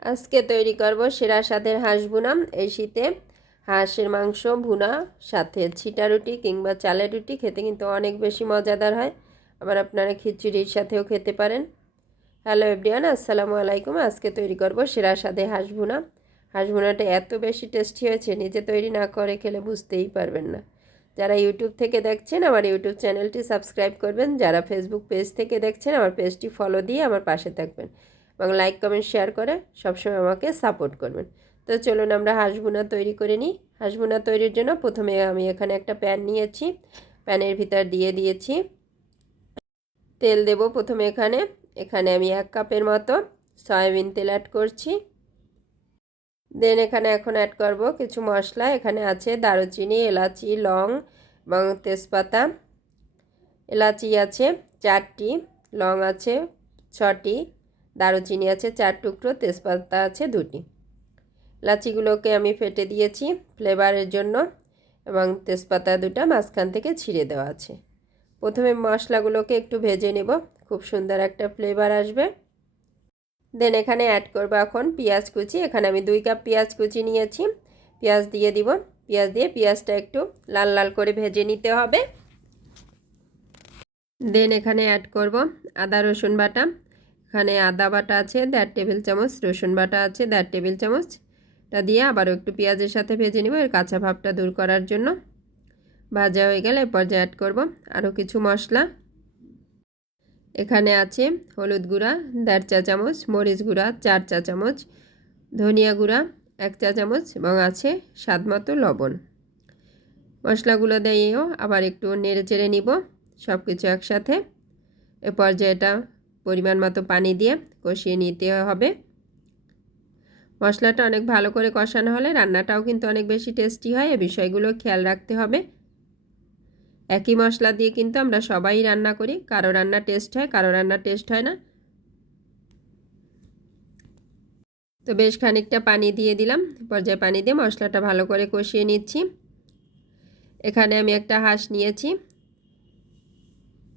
আজকে তৈরি করব সেরা স্বাদের হাঁস ভুনা। এই শীতে হাঁসের মাংস, ভুনা, সাথে ছিটা রুটি কিংবা চালের রুটি খেতে কিন্তু অনেক বেশি মজাদার হয়। আবার আপনারা খিচুড়ির সাথেও খেতে পারেন। হ্যালো এভরিওয়ান, আসসালামু আলাইকুম। আজকে তৈরি করব সেরা স্বাদে হাঁস ভুনা। হাঁস ভুনাটা এত বেশি টেস্টি হয়েছে, নিজে তৈরি না করে খেলে বুঝতেই পারবেন না। যারা ইউটিউব থেকে দেখছেন, আমার ইউটিউব চ্যানেলটি সাবস্ক্রাইব করবেন। যারা ফেসবুক পেজ থেকে দেখছেন, আমার পেজটি ফলো দিয়ে আমার পাশে থাকবেন। এবং লাইক কমেন্ট শেয়ার করে সবসময় আমাকে সাপোর্ট করবেন। তো চলুন আমরা হাঁসবোনা তৈরি করে নিই। হাঁসবোনা তৈরির জন্য প্রথমে আমি এখানে একটা প্যান নিয়েছি। প্যানের ভিতর দিয়ে দিয়েছি। তেল দেব প্রথমে এখানে। এখানে আমি এক কাপের মতো সয়াবিন তেল অ্যাড করছি। দেন এখানে এখন অ্যাড করব কিছু মশলা। এখানে আছে দারুচিনি, এলাচি, লং এবং তেজপাতা। এলাচি আছে চারটি, লং আছে ছটি। দারুচিনি আছে চার টুকরো, তেজপাতা আছে দুটি। লাচিগুলোকে আমি ফেটে দিয়েছি ফ্লেভারের জন্য এবং তেজপাতা দুটা মাঝখান থেকে ছিঁড়ে দেওয়া আছে। প্রথমে মশলাগুলোকে একটু ভেজে নেব, খুব সুন্দর একটা ফ্লেভার আসবে। দেন এখানে অ্যাড করব এখন পেঁয়াজ কুচি। এখানে আমি দুই কাপ পেঁয়াজ কুচি নিয়েছি। পেঁয়াজ দিয়ে দিব, পেঁয়াজ দিয়ে পেঁয়াজটা একটু লাল লাল করে ভেজে নিতে হবে। দেন এখানে অ্যাড করব আদা রসুন বাটা। এখানে আদা বাটা আছে, দেড় টেবিল চামচ, রসুন বাটা আছে, দেড় টেবিল চামচ। তা দিয়ে আবারও একটু পেঁয়াজের সাথে ভেজে নেব। এর কাঁচা ভাবটা দূর করার জন্য। ভাজা হয়ে গেলে এরপর যে অ্যাড করব, আরও কিছু মশলা। এখানে আছে হলুদ গুঁড়া, দেড় চা চামচ, মরিচ গুঁড়া, চার চা চামচ, ধনিয়া গুঁড়া, এক চা চামচ এবং আছে স্বাদ মতো লবণ। মশলাগুলো দিয়েও আবার একটু নেড়ে চেড়ে নিব সব কিছু একসাথে। এ পর্যায়ে এটা পরিমাণ মতো পানি দিয়ে কষিয়ে নিতে হবে। মশলাটা অনেক ভালো করে কষানো হলে রান্নাটাও কিন্তু অনেক বেশি টেস্টি হয়, এ বিষয়গুলো খেয়াল রাখতে হবে। একই মশলা দিয়ে কিন্তু আমরা সবাই রান্না করি, কারও রান্না টেস্ট হয়, কারও রান্না টেস্ট হয় না। তো বেশ খানিকটা পানি দিয়ে দিলাম, পর্যায়ে পানি দিয়ে মশলাটা ভালো করে কষিয়ে নিচ্ছি। এখানে আমি একটা হাঁস নিয়েছি।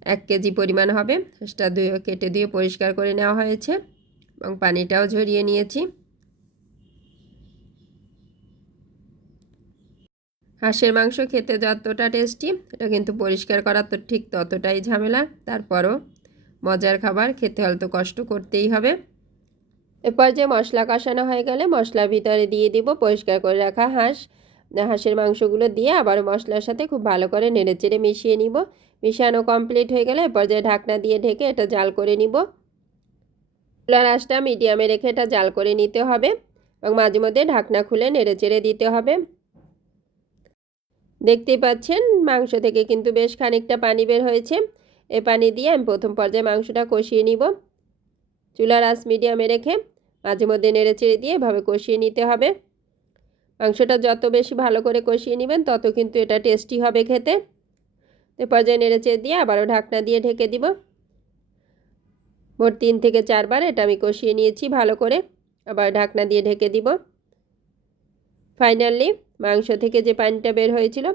এক কেজি পরিমাণ হবে। হাঁসটা ধুয়ে, কেটে দিয়ে পরিষ্কার করে নেওয়া হয়েছে এবং পানিটাও ঝরিয়ে নিয়েছি। হাঁসের মাংস খেতে যতটা টেস্টি, এটা কিন্তু পরিষ্কার করা তো ঠিক ততটাই ঝামেলা। তারপরও মজার খাবার, খেতে হয়তো কষ্ট করতেই হবে। এরপর যে মশলা কষানো হয়ে গেলে মশলার ভিতরে দিয়ে দিব পরিষ্কার করে রাখা হাঁস। হাঁসের মাংসগুলো দিয়ে আবার মশলার সাথে খুব ভালো করে নেড়ে চেড়ে মিশিয়ে নিব। মিশানো কমপ্লিট হয়ে গেলে এরপর যে ঢাকনা দিয়ে ঢেকে এটা জাল করে নিব। চুলার আঁচটা মিডিয়ামে রেখে এটা জাল করে নিতে হবে এবং মাঝে মধ্যে ঢাকনা খুলে নেড়ে চেড়ে দিতে হবে। দেখতেই পাচ্ছেন মাংস থেকে কিন্তু বেশ খানিকটা পানি বের হয়েছে। এ পানি দিয়ে আমি প্রথম পর্যায়ে মাংসটা কষিয়ে নিব। চুলার আঁচ মিডিয়ামে রেখে মাঝে মধ্যে নেড়ে চেড়ে দিয়ে এভাবে কষিয়ে নিতে হবে। মাংসটা যত বেশি ভালো করে কষিয়ে নেবেন তত কিন্তু এটা টেস্টি হবে খেতে। তো পর্যায়ে নেড়ে চেড়ে দিয়ে আবারও ঢাকনা দিয়ে ঢেকে দিব। মোট তিন থেকে চারবার এটা আমি কষিয়ে নিয়েছি ভালো করে। আবার ঢাকনা দিয়ে ঢেকে দিব। ফাইনালি মাংস থেকে যে পানিটা বের হয়েছিল,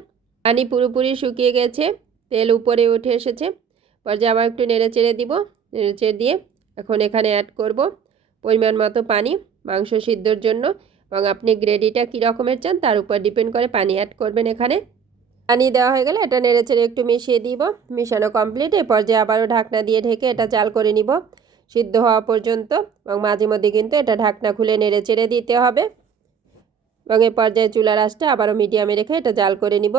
পানি পুরোপুরি শুকিয়ে গেছে, তেল উপরে উঠে এসেছে। পর্যায়ে আবার একটু নেড়ে চেড়ে দিব। নেড়ে চেড়ে দিয়ে এখন এখানে অ্যাড করব পরিমাণ মতো পানি মাংস সিদ্ধর জন্য। এবং আপনি গ্রেভিটা কী রকমের চান, তার উপর ডিপেন্ড করে পানি অ্যাড করবেন এখানে। পানি দেওয়া হয়ে গেলে এটা নেড়ে চেড়ে একটু মিশিয়ে দিব। মিশানো কমপ্লিট এ পর্যায়ে আবারও ঢাকনা দিয়ে ঢেকে এটা চাল করে নিব। সিদ্ধ হওয়া পর্যন্ত এবং মাঝে মধ্যে কিন্তু এটা ঢাকনা খুলে নেড়ে চেড়ে দিতে হবে। এবং এ পর্যায়ে চুলার আঁচটা আবারও মিডিয়ামে রেখে এটা জাল করে নিব।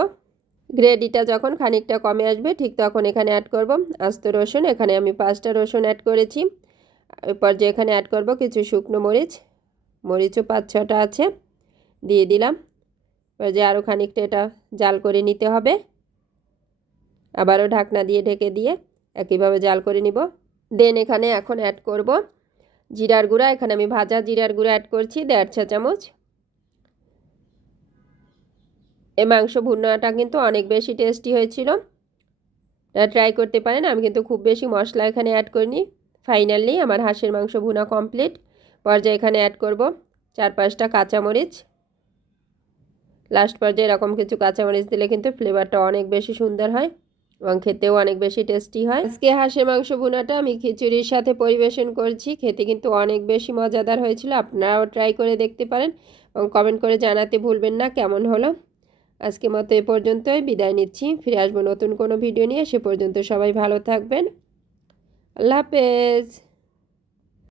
গ্রেভিটা যখন খানিকটা কমে আসবে, ঠিক তখন এখানে অ্যাড করব আস্ত রসুন। এখানে আমি পাঁচটা রসুন অ্যাড করেছি। এ পর্যায়ে এখানে অ্যাড করব কিছু শুকনো মরিচ। মরিচও পাঁচ ছটা আছে। দিয়ে দিলাম। পর্যায়ে আরও খানিকটা এটা জাল করে নিতে হবে। আবারও ঢাকনা দিয়ে ঢেকে দিয়ে একইভাবে জাল করে নিব। দেন এখানে এখন অ্যাড করব জিরার গুঁড়া। এখানে আমি ভাজা জিরার গুঁড়া অ্যাড করছি দেড় চা চামচ। এ মাংস ভুনাটা কিন্তু অনেক বেশি টেস্টি হয়েছিল। ট্রাই করতে পারেন। আমি কিন্তু খুব বেশি মশলা এখানে অ্যাড করিনি। ফাইনালি আমার হাঁসের মাংস ভুনা কমপ্লিট পর্যায়ে এখানে অ্যাড করব চার পাঁচটা কাঁচামরিচ। লাস্ট পর্যায়ে এরকম কিছু কাঁচামরিচ দিলে কিন্তু ফ্লেভারটা অনেক বেশি সুন্দর হয় এবং খেতেও অনেক বেশি টেস্টি হয়। আজকে হাঁসের মাংস বোনাটা আমি খিচুড়ির সাথে পরিবেশন করছি, খেতে কিন্তু অনেক বেশি মজাদার হয়েছিল, আপনারাও ট্রাই করে দেখতে পারেন এবং কমেন্ট করে জানাতে ভুলবেন না, কেমন হলো? আজকে মতো এ পর্যন্তই, বিদায় নিচ্ছি, ফিরে আসব নতুন কোনো ভিডিও নিয়ে, সে পর্যন্ত সবাই ভালো থাকবেন, আল্লাহ হাফেজ!